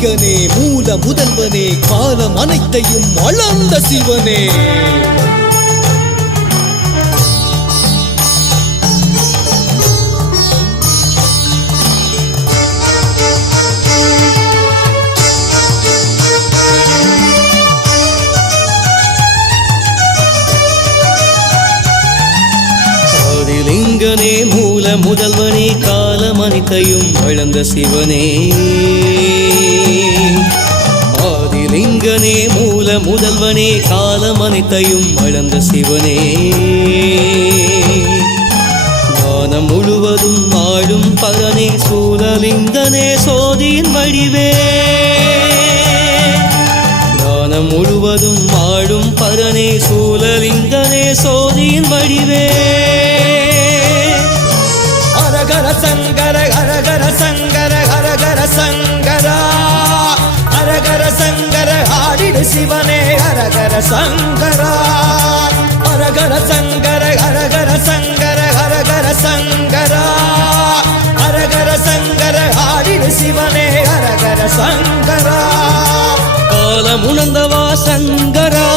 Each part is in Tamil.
லிங்கனே மூல முதல்வனே காலம் அனைத்தையும் அளந்த சிவனே. ஆதிலிங்கனே மூல முதல்வனே காலம் அனைத்தையும் வளர்ந்த சிவனே. ஆதிலிங்கனே மூல முதல்வனே காலம் அனைத்தையும் வளர்ந்த சிவனே. வானம் முழுவதும் ஆளும் பகனே சூழலிங்கனே சோதியின் வடிவே. சங்கரா. ஹரகர சங்கர ஹரகர சங்கர ஹரகர சங்கரா. ஹரகர சங்கர ஆடிடு சிவனே ஹரகர சங்கரா. காலமுணர்ந்தவா சங்கரா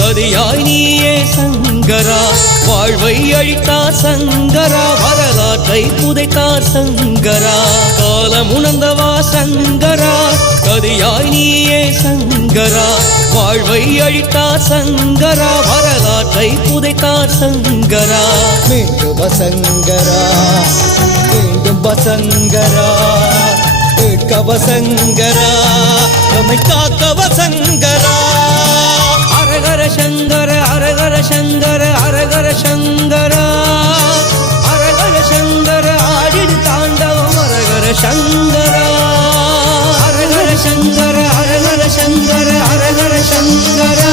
கதியாய் நீயே சங்கரா. வாழ்வை அழித்தார் சங்கரா வரலாற்றை புதைத்தார் சங்கரா. காலமுணர்ந்தவா சங்கரா கதியாய் நீயே சங்கரா. வாழ்வை அழித்தார் சங்கரா வரலாற்றை புதைத்தார் சங்கரா. மீண்டும் வசங்கரா மீண்டும் வசங்கரா கேட்க வசங்கரா நம்மை காக்க வசங்கரா. சங்கரா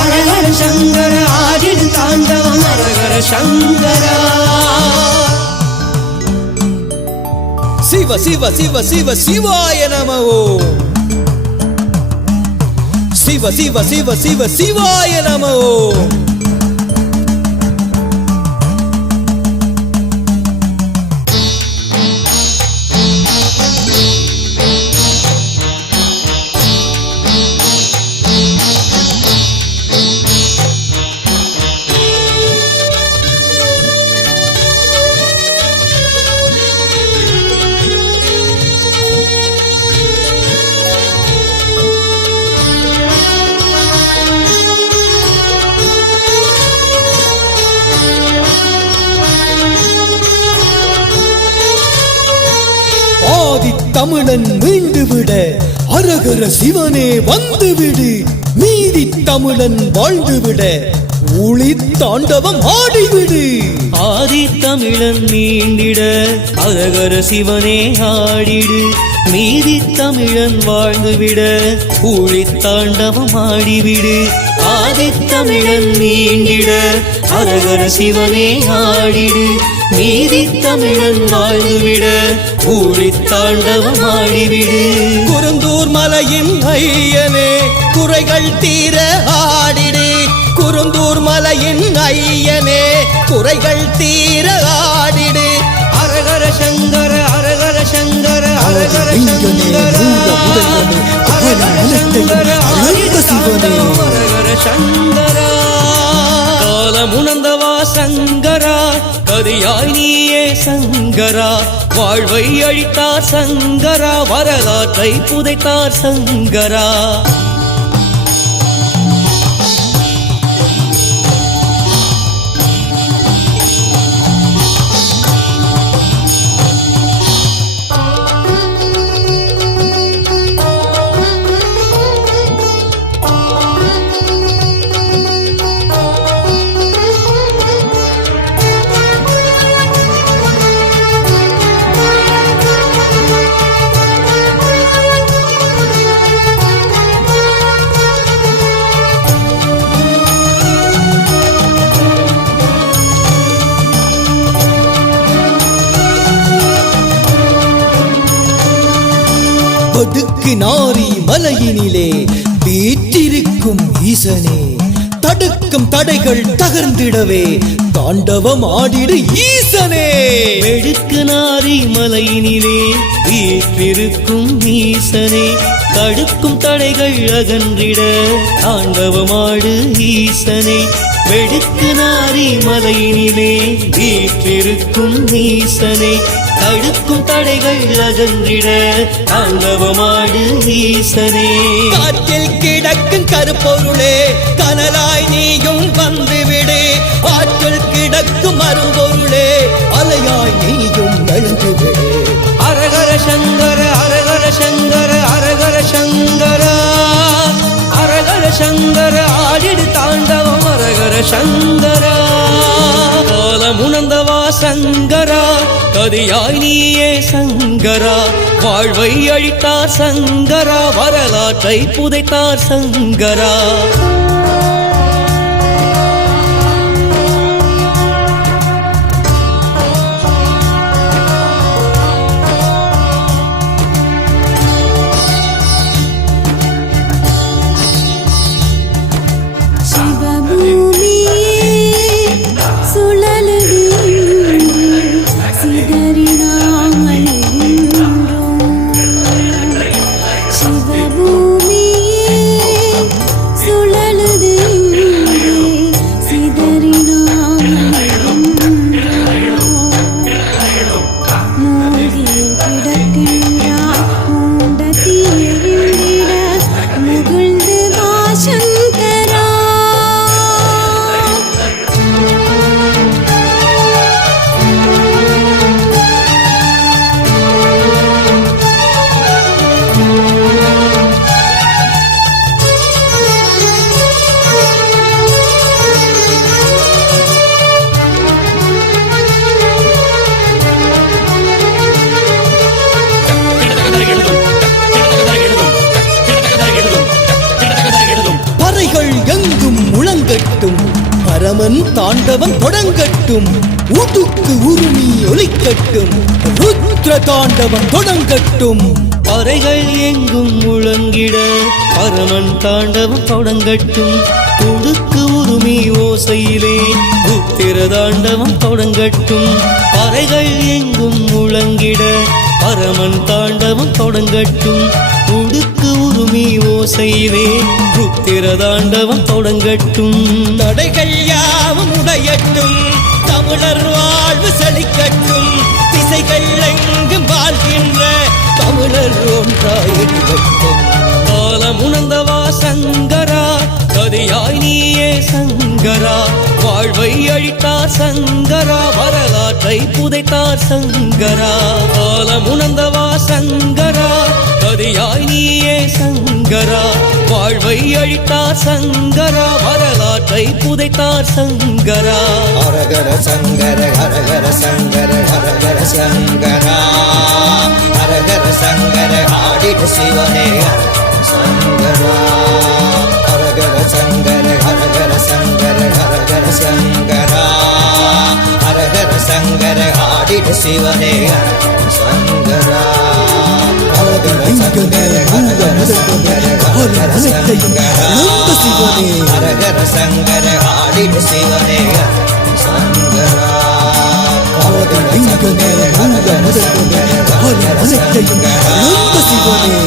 அழகர சங்கர ஆடிடு தாண்டவம் அரகர சங்கரா. சிவ சிவ சிவ சிவ சிவாய நமவோ சிவ சிவ சிவ சிவ சிவாய நமவோ தமிழன் மீண்டு விட அரகர சிவனே வந்து விடு மீதி தமிழன் வாழ்ந்து விட ஒளி தாண்டவம் ஆடிவிடு. ஆதி தமிழன் மீண்டிட அழகர சிவனே ஆடிடு. மீதி தமிழன் வாழ்ந்துவிட ஊழி தாண்டவம் ஆடிவிடு. ஆதி தமிழன் நீண்டிட அழகர சிவனே ஆடிடு. மீதி தமிழன் வாழ்ந்துவிட ஊழி தாண்டவம் ஆடிவிடு. குருந்தூர் மலையின் ஐயனே குறைகள் தீர ஆடிடு. குருந்தூர் மலையின் ஐயனே குறைகள் தீர ஆடிடு. அரகர சங்கர அரகர சங்கர அரகர சங்கர மூல கதியாய் நீயே சங்கரா. வாழ்வை அழித்தார் சங்கரா. வரலாற்றை புதைத்தார் சங்கரா. படுக்கு நாரி மலையினிலே வீற்றிருக்கும் ஈசனே தடுக்கும் தடைகள் தகர்ந்திடவே தாண்டவம் ஆடிடு ஈசனே. வெடுக்கு நாரி மலையினிலே வீற்றிருக்கும் ஈசனே தடுக்கும் தடைகள் அகன்றிட தாண்டவமாடு ஈசனே. வெடுக்கு நாரி மலையினிலே வீற்றிருக்கும் ஈசனே தடுக்கும் தடைகள் அகன்றிட ஆண்டவமாடு ஈசனே. காற்றில் கிடக்கும் கருப்பொருளே கனலாய் நீயும் வந்துவிடு. ஆற்றில் கிடக்கும் அரும்பொருளே அலையாய் நீயும் எழுந்துவிடு அரகர சங்கர அரகர சங்கர அரகர சங்கர. அரகர சங்கர ஆடிடு தாண்டவம் அரகர சங்கர. காலமுணர்ந்தவா சங்கரா கதியாய் நீயே சங்கரா. வாழ்வை அழித்தார் சங்கரா. வரலாற்றை புதைத்தார் சங்கரா. பரமன் தாண்டவன் தொடங்கட்டும். உடுக்கு உருமி ஒலிக்கட்டும். ருத்ர தாண்டவம் தொடங்கட்டும். பறைகள் எங்கும் முழங்கிட பரமன் தாண்டவம் தொடங்கட்டும். உடுக்கு உருமி ஓசையிலே உத்திர தாண்டவம் தொடங்கட்டும். பறைகள் எங்கும் முழங்கிட பரமன் தாண்டவம் தொடங்கட்டும். உடுக்கு உருமி ஓசையிலே உத்திர தாண்டவம் தொடங்கட்டும். தடைகள் யாவும் உடையட்டும். தமிழர் வாழ்வு செழிக்கட்டும். திசைகள் எங்கும் வாழ்கின்ற தமிழர் ஒன்றாயிருக்கட்டும். காலமுணர்ந்தவா சங்கரா? கதியாய் நீயே சங்கரா? வாழ்வை அழித்தார் சங்கரா? வரலாற்றை புதைத்தார் சங்கரா? காலமுணர்ந்தவா சங்கரா? கதியாய் நீயே சங்கரா வாழ்வை அழித்தார் சங்கரா வரலாற்றை புதைத்தார் சங்கரா. ஹரஹர சங்கர ஹரஹர சங்கர ஹரஹர சங்கரா. ஹரஹர சங்கர ஆடிட சிவனே சங்கரா. ஹரஹர சங்கர ஹரஹர சங்கர ஹரஹர சங்கரா. ஹரஹர சங்கர ஆடிட சிவனே சங்கரா. சிவனே சங்கர ஹரஹர சங்கர ஹரஹர ஆடிட சிவனே சங்கரா ஹரஹர சங்கர ஆடிட சிவனே.